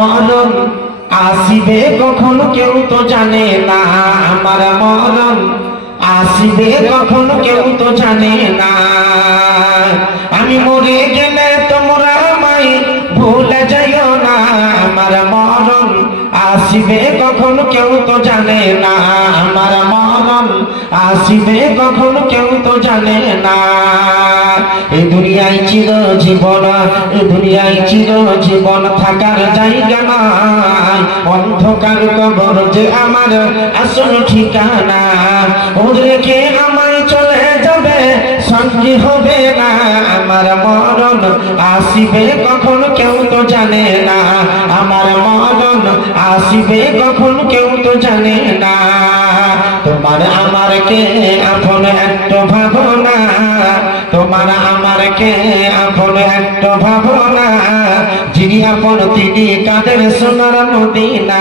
মরণ। আসিবে কখন কেউ তো জানে না আমার মরণ। আসিবে কখন কেউ তো জানে না। আমি মরে গেলে তোমরা আমায় ভুলে যাইও না আমার মরণ। আসিবে কখন কেউ তো জানে না আমার আসিবে কখন কেউ তো জানে না। এই দুনিয়ায় চির জীবন এই দুনিয়ায় চির জীবন থাকার জায়গা নাই। অন্ধকার কবর যে আমার আসল ঠিকানা ওদেরকে আমায় চলে যাবে সঙ্গী হবে না। আমার মরণ আসিবে কখন কেউ তো জানে না। আমার মরণ আসিবে কখন কেউ তো জানে না। তোমার আমার কে আপন একটু ভাবনা? তোমার আমার কে আপন একটু ভাবনা? যিনি আপন তিনি কাদের সোনার মদিনা?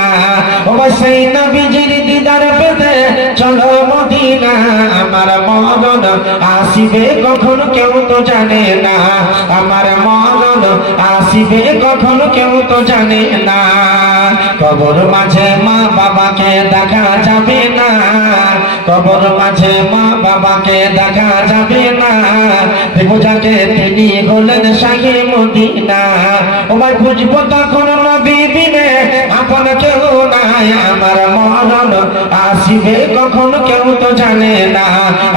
আমার মরণ আসিবে কখন কেউ তো জানে না। আমার মরণ আসিবে কখন কেউ তো জানে না। কবর মাঝে মা বাবাকে দেখা যাবে না। কবর মাঝে মা বাবাকে দেখা যাবে না। দেবো যাকে তিনি হলেন শাহে মদিনা। ও ভাই বুঝব তখন নবী আপন কেউ নাই, আমার মরণ আসিবে কখন কেউ তো জানে না।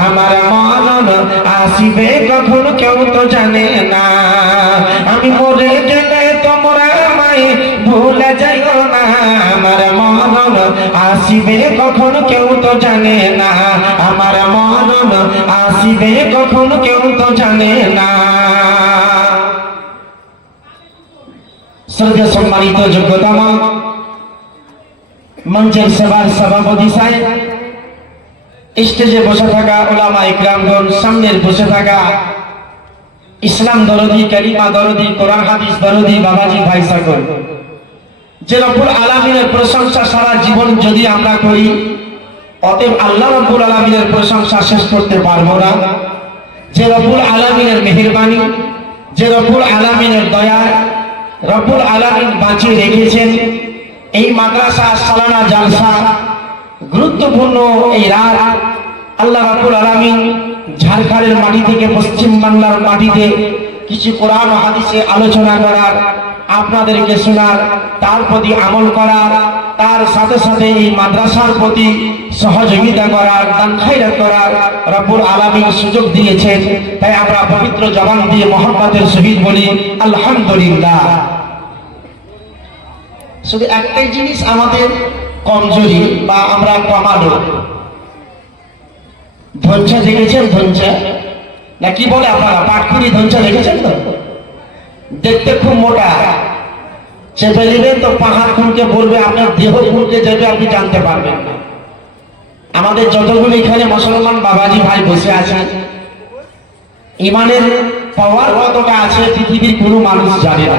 আমার মরণ আসিবে কখন কেউ তো জানে না। আমি মরে গেলে তোমরা আমায় ভুলে যাইও না। আমার মরণ আসিবে কখন কেউ তো জানে না। আমার মরণ আসিবে কখন কেউ তো জানে না। শ্রদ্ধা সম্মানিত যোগ্যতম মঞ্চের সেবার সভাপতি সাহেব, স্টেজে বসে থাকা ওলামা ইকরামগণ, সামনের বসে থাকা ইসলাম দরদি কালিমা দরদি, কোরআন, হাদিস দরদি, বাবাজি, ভাই সাগর। যে রব্বুল আলামিনের প্রশংসা সারা জীবন যদি আমরা করি, অতএব আল্লাহ রব্বুল আলামিনের প্রশংসা শেষ করতে পারব না। যে রব্বুল আলামিনের মেহেরবানি, যে রব্বুল আলামিনের দয়া, রব্বুল আলামিন বাঁচিয়ে রেখেছেন এই মাদ্রাসা, সালানা, জালসা গুরুত্বপূর্ণ এই রাত। আল্লাহ রাবুল আলামিন ঝাড়খণ্ডের মাটি থেকে, পশ্চিম বাংলার মাটিতে কিছু কোরআন হাদিসে আলোচনা করার, আপনাদেরকে শোনার, তার প্রতি আমল করার, তার সাথে সাথে এই মাদ্রাসার প্রতি সহযোগিতা করার, দান খায়রাত করার রব্বুল আলামিন সুযোগ দিয়েছেন। তাই আমরা পবিত্র জবান দিয়ে মোহাম্মদের শহীদ বলি, আলহামদুলিল্লাহ। শুধু একটাই জিনিস আমাদের কমজোরি বা আমরা কমানো। ধনচা দেখেছেন ধনচা? না কি বলে আপনারা? পাটকুড়ি ধনচা দেখেছেন তো? দেখতে খুব মোটা। চেপে নেবেন তো পাহাড় খুঁড়কে বলবে, আপনার দেহ খুঁড়কে যাবে আপনি জানতে পারবেন না। আমাদের যতগুলো এখানে মুসলমান বাবাজি ভাই বসে আছেন, ইমানের পাওয়ার কতটা আছে পৃথিবীর কোনো মানুষ জানে না।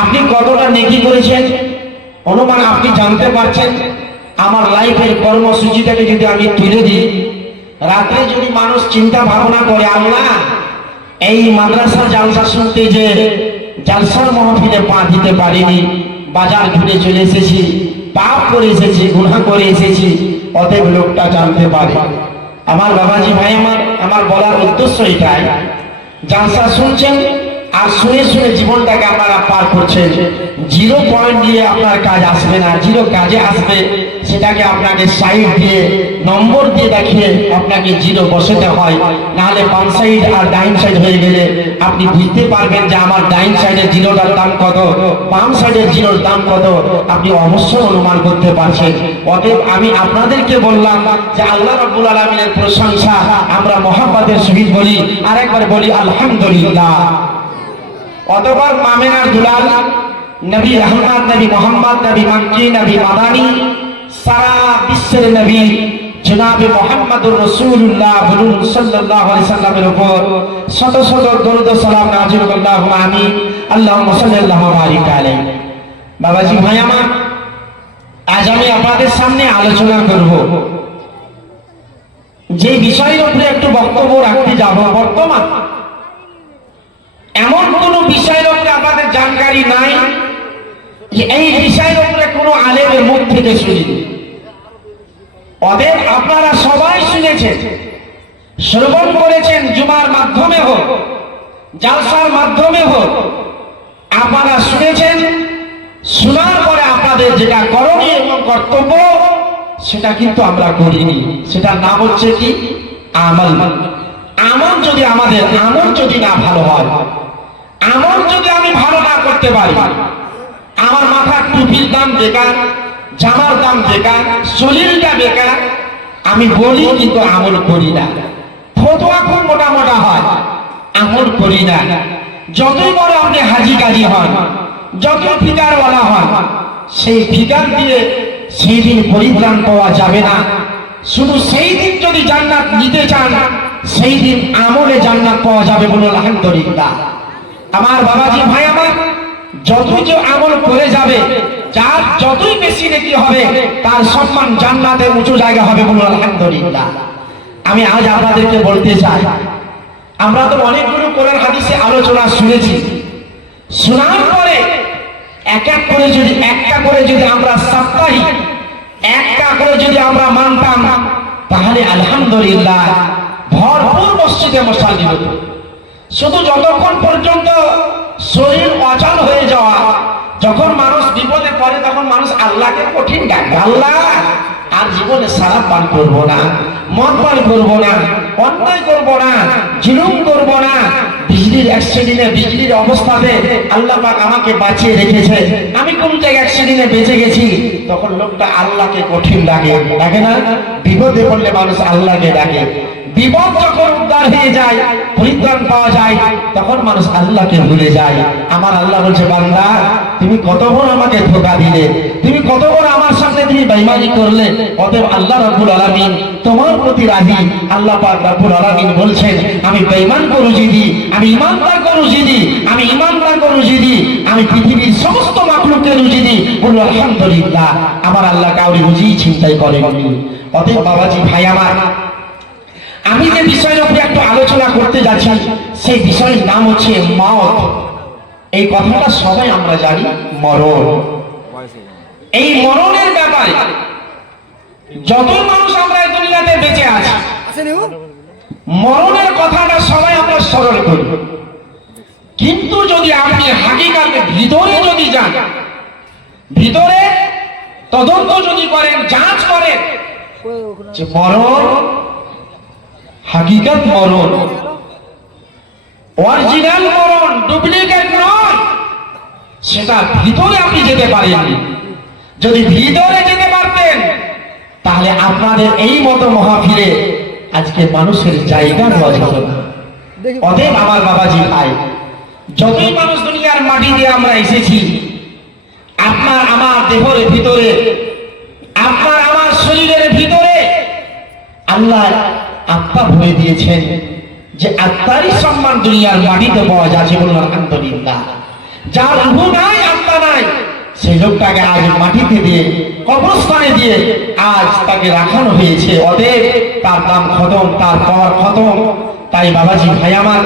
আপনি কতটা নেকি করেছেন? অনুমান আপনি জানতে পারছেন? আমার লাইফের কর্মসূচিটাকে যদি আমি তুলে দিই, রাত্রে যদি মানুষ চিন্তা ভাবনা করে, আল্লাহ, এই মাদ্রাসা জালসা শুনতে যে জালসার মহফিলে পা দিতে পারিনি, বাজার ঘুরে চলে এসেছি, পাপ করে এসেছি গুণা করে এসেছি, অতএব লোকটা জানতে পারে। আমার বাবাজি ভাই, আমার আমার বলার উদ্দেশ্য এটাই। জালসা শুনছেন আর শুনে শুনে জীবনটাকে আপনারা পার করছেন। জিরো পয়েন্ট দিয়ে আপনার কাজ আসবে না, জিরো কাজে আসবে। সেটাকে আপনাকে সাইড দিয়ে, নম্বর দিয়ে দেখিয়ে আপনাকে জিরো বসাতে হয়। নাহলে বাম সাইড আর ডাইন সাইড হয়ে গেলে আপনি বুঝতে পারবেন যে আমার ডাইন সাইডের জিরোটার দাম কত, বাম সাইডের জিরোর দাম কত। আপনি অবশ্যই অনুমান করতে পারছেন। অতএব আমি আপনাদেরকে বললাম যে আল্লাহ রাব্বুল আলামিনের প্রশংসা আমরা মহাব্বতের সহিত বলি। আর একবার বলি, আলহামদুলিল্লাহ। অতবার মামেনার দুলাল, নবী রহমান নবী মোহাম্মদ, নবী মাক্কি নবী মাদানী সারা বিশ্বের নবী জনাবে মোহাম্মদুর রাসূলুল্লাহ বলুন আলাইহি সাল্লামের উপর শত শত দরুদ সালাম নাযিল আল্লাহু আমিন। আল্লাহুম্মা সাল্লাল্লাহু বারিক আলাইহি। বাবাজি ভাই আমার, আজ আমি আপনাদের সামনে আলোচনা করব। যে বিষয়ের উপরে একটু বক্তব্য রাখতে যাব। বর্তমান এমন কোন বিষয়ের উপরে আপনাদের জানকারি নাই যে এই বিষয়ের উপরে কোনো আলেমের মুখ থেকে শুনি অতএব আপনারা সবাই শুনেছেন, শ্রবণ করেছেন জুমার মাধ্যমে হোক, জালসার মাধ্যমে হোক, আপনারা শুনেছেন, শোনার পরে আপনাদের যেটা করণীয় এবং কর্তব্য, সেটা কিন্তু আমরা করিনি। সেটার নাম হচ্ছে কি? আমল। আমল যদি আমাদের আমল যদি না ভালো হয় আমল যদি আমি ভালো না করতে পারি, আমার মাথার টুপির দাম বেকার, জামার দাম বেকার শরীরটা বেকার, আমি বলি কিন্তু আমল করি না। ফটোয়া খুব মোটা মোটা হয়, আমল করি না। যতই বড় আপনি হাজি কাজী হন যত ফিকার বলা হন, সেই ফিকার দিয়ে সেই দিন পরিত্রাণ পাওয়া যাবে না। শুধু সেই দিন যদি জান্নাত নিতে চান সেই দিন আমলে জান্নাত পাওয়া যাবে বলে আলহামদুলিল্লাহ। আমার বাবাজি ভাই আমার যতই যে আমল করে যাবে, যার যতই বেশি নাকি হবে, তার সম্মান জান্নাতে উঁচু জায়গা হবে বলে আলহামদুলিল্লাহ। আমি আজ আপনাদেরকে বলতে চাই, আমরা তো অনেকগুলো কোরআন হাদিসে আলোচনা শুনেছি। শোনার পরে এক এক করে যদি, একটা করে যদি আমরা সাপ্তাহিক, একটা করে যদি আমরা মানতাম, তাহলে আলহামদুলিল্লাহ ভরপুর মসজিদে মশালি হতো শুধু যতক্ষণ পর্যন্ত শরীর অচল হয়ে যাওয়া, যখন মানুষ বিপদে পড়ে, তখন মানুষ আল্লাহকে কঠিন ডাকে আল্লাহ, আর জীবনে সারা পান করব না, মদ পান করব না, অন্যায় করব না, জুলুম করব না। বিজলির অ্যাক্সিডেন্টে বিজলির অবস্থাতে আল্লাহ পাক আমাকে বাঁচিয়ে রেখেছে। আমি কোন জায়গায় অ্যাক্সিডেন্টে বেঁচে গেছি? তখন লোকটা আল্লাহকে কঠিন লাগে লাগে না? বিপদে পড়লে মানুষ আল্লাহকে ডাকে। বিপদ যখন উদ্ধার হয়ে যায়, পরিত্রাণ পাওয়া যায়, তখন মানুষ আল্লাহকে ভুলে যায়। আমার আল্লাহ বলছে, বান্দা, তুমি কত বড় আমাকে ধোকা দিলে, তুমি কত বড় আমার সামনে তুমি বেঈমানি করলে। অতএব আল্লাহ রাব্বুল আলামিন তোমার প্রতি রাজি। আল্লাহ পাক রাব্বুল আলামিন বলছেন, আমি বেঈমান করু যদি আমি ইমানদার করু যদি আমি ইমানদার করু যদি আমি পৃথিবীর সমস্ত মাখলুককে রুজিদি। বলল, আলহামদুলিল্লাহ। আমার আল্লাহ কাউরি রুজি, চিন্তাই করেননি। অতএব বাবাজি, ভাই আমার বিষয়ের উপরে একটু আলোচনা করতে যাচ্ছি সেই বিষয়ের নাম হচ্ছে মত এই কথাটা সবাই আমরা জানি, মরণ। এই মরণের ব্যাপারে যতই মানুষ আমরা এই দুনিয়াতে বেঁচে আছি, মরণের কথাটা সবাই আমরা স্মরণ করি। কিন্তু যদি আপনি হাকিকাতে ভিতরে যদি যান, ভিতরে তদন্ত যদি করেন যাঞ্চ করেন, যে মরণ হাকিকাত মরণ। অরিজিনাল মরণ ডুপ্লিকেট নয়। সেটা ভিতরে আপনি যেতে পারেননি। যদি ভিতরে যেতে পারতেন তাহলে আপনাদের এই মতো মহাফিরে আজকে মানুষের জায়গা দেওয়া যেত না। অতএব আমার বাবাজি ভাই যতই মানুষ দুনিয়ার মাটি দিয়ে আমরা এসেছি আপনার আমার দেহের ভিতরে আপনার আমার শরীরের ভিতরে আল্লাহ আত্মা ভরে দিয়েছেন যে আত্মারই সম্মান দুনিয়ার মাটিতে পাওয়া যাচ্ছে বলুন আলহামদুলিল্লাহ। যার রুহু নাই, আত্মা নাই, সেই লোকটাকে আজ মাটিতে দিয়ে, কবরস্থানে দিয়ে আজ তাকে রাখানো হয়েছে। অতএব তার নাম খতম, তার পাওয়ার খতম। তাই বাবাজি, ভাই আমার,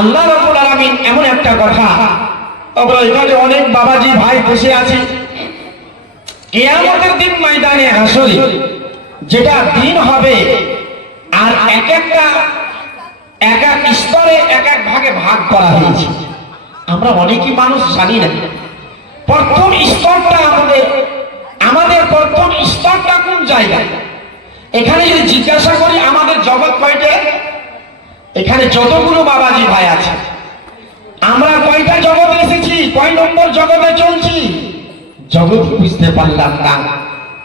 আল্লাহ রাব্বুল আলামিন এমন একটা কথা। আমরা এখানে অনেক বাবাজি ভাই বসে আছে। কেয়ামতের দিন ময়দানে হাসরি যেটা দিন হবে, আর এক একটা, এক এক স্তরে, এক এক ভাগে ভাগ করা হয়েছে। আমরা অনেকই মানুষ জানি না। প্রথম স্তরটা আমাদের আমাদের প্রথম স্তরটা কোন জায়গায় এখানে যদি জিজ্ঞাসা করি আমাদের জগৎ কয়টা? এখানে যতগুলো বাবাজি ভাই আছে। আমরা কয়টা জগতে এসেছি? কয় নম্বর জগতে চলছি? জগৎ বুঝতে পারলাম না।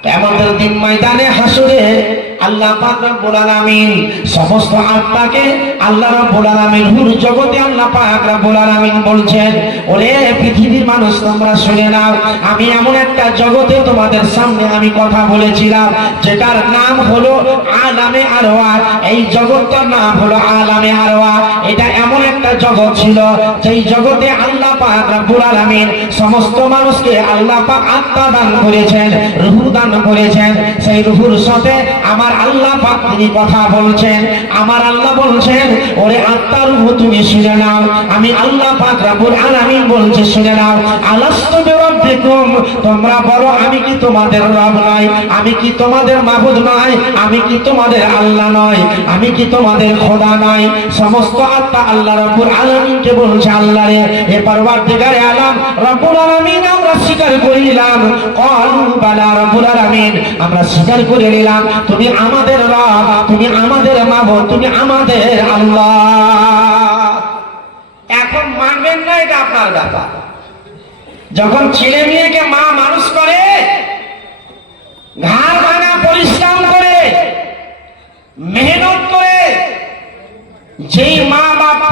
কেমতের দিন ময়দানে হাসুরে আল্লাহ পাক সমস্ত আত্মাকে আল্লাহ রব্বুল হুর জগতে আল্লাহ পাক রব্বুল বলছেন, ওরে পৃথিবীর মানুষ, তোমরা শুনে নাও, আমি এমন একটা জগতে তোমাদের সামনে আমি কথা বলেছিলাম, যেটার নাম হলো আলামে আরওয়া এই জগৎটার নাম হলো আলামে আরওয়া এটা এমন একটা জগৎ ছিল, যেই জগতে আল্লাহ পাক রব্বুল আলামিন সমস্ত মানুষকে আল্লাহ পাক আত্মা দান করেছেন, রূহ দান করেছেন। সেই রূহুর সাথে আমার আল্লাহ পাক তিনি কথা বলছেন। আমার আল্লাহ বলছেন, ওরে আত্মা রূহ তুমি শুনে নাও। আমি আল্লাহ পাক রব্বুল আলামিন বলছে, শুনে নাও। আলাস্তু বিরাব্বিকুম? তোমরা বলো আমি কি তোমাদের রব নয় আমি কি তোমাদের মাহবুদ নয় আমি কি তোমাদের আল্লাহ নয় আমি কি তোমাদের খোদা নয় সমস্ত আত্মা আল্লাহ রব্বুল আলামিনকে বলছে আল্লাহ রে এ পরওয়ারদিগারে আলাম, রব্বুল আলামিন আমরা স্বীকার করিলাম ক্বালু বালা, রব্বুল আলামিন, আমরা স্বীকার করে নিলাম। তুমি আমাদের রব, তুমি আমাদের মাহ তুমি আমাদের আল্লাহ। এখন মানবেন না এটা আপনার ব্যাপার। যখন ছেলে মেয়েকে মা মানুষ করে, ঘাড় ভাঙা পরিশ্রম করে, মেহনত করে, যেই মা বাবা